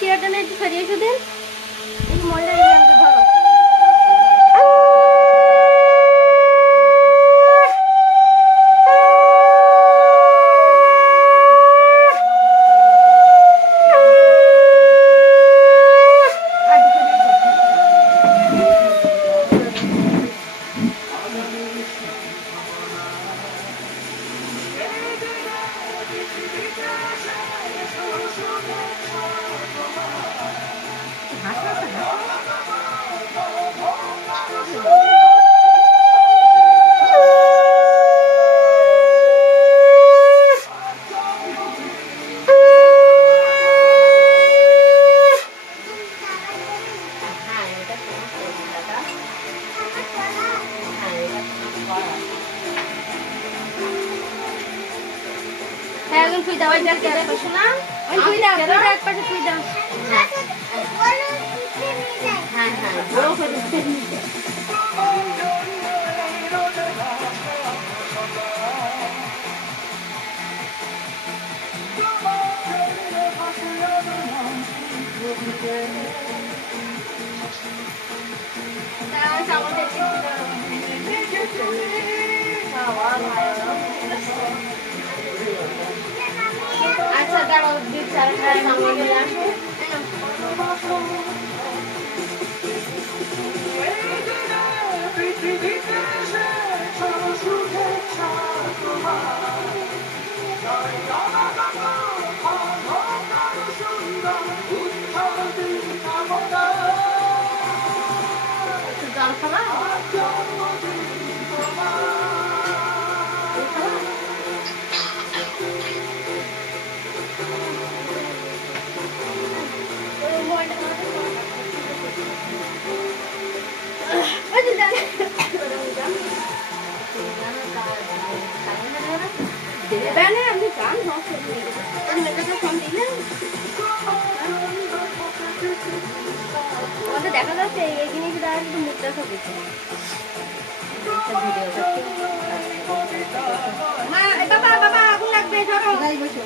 চেয়ারটা না একটু সরিয়ে এসে দেন। এই ময়লা এই আমাকে ধরো। হ্যাঁ এখন তুই দাও এটা কেটে বসো না ওই তুই দাও পুরো এক পাশে তুই দাও হ্যাঁ হ্যাঁ বড় করে দাও চামচ একটু দাও আচ্ছা দাঁড়াও দুই চারটা সামনে নিয়ে আসো জল খাবা দেখা যাচ্ছে এই জিনিস দ্বারা কিন্তু মুখটা সব দেখে বাবা বাবা আগুন লাগবে ধরো বসো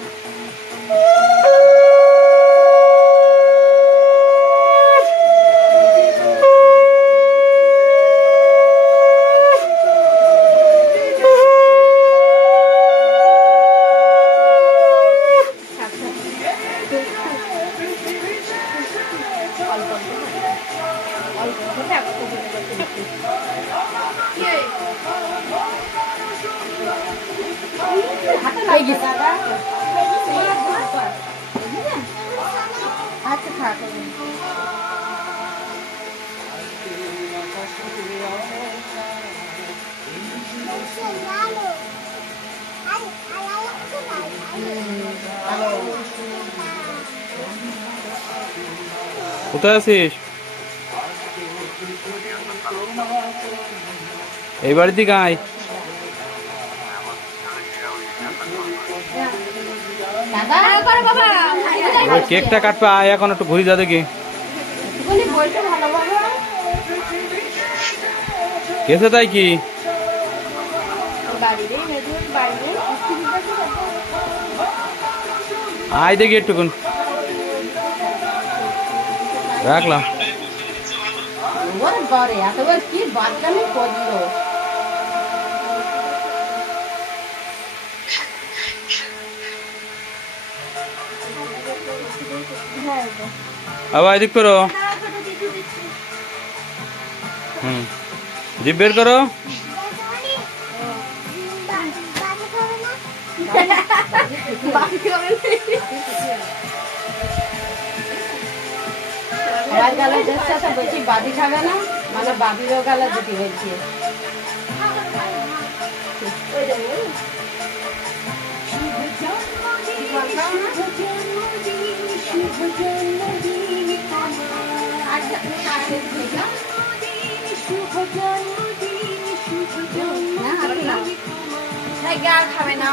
আচ্ছা থাক কোথায় আছিস? এই বাড়ির দিকে আয়। কেকটা কাটবে আয়, এখন একটু ঘুরি যা দেখি কেসে তাই কি আয় দেখি একটুকুন রাখলাম কি বাচ্চামি করলো আবার এদিক করো জিভ বের করো গালা দেখছে বলছি বাদি খাবে না মানে বাবিরও গালা দিতে বলছি খাবে না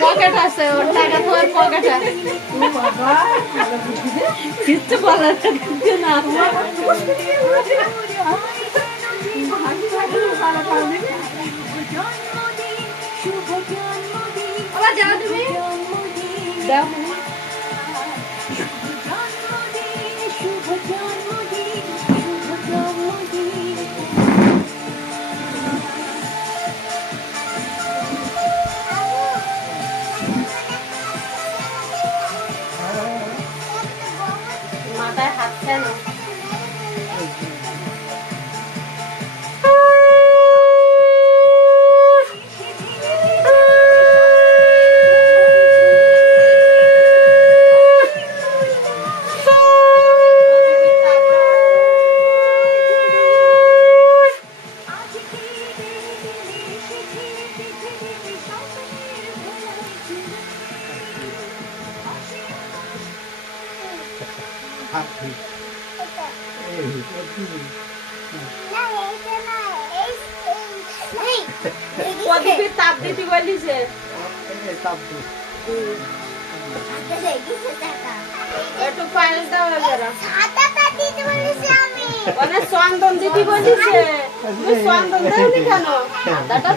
পকেট আছে ওর টাকা তো ওর পকেট আছে কিচ্ছু বলার না আবার যাও তুমি দাও মাথায় হাত কেন প্রদীপের তাপ দিতে বলিছে একটু পায়েস দাও যারা মানে চন্দন দিতে বলিছে তুমি চন্দন দাওনি কেন আদাটা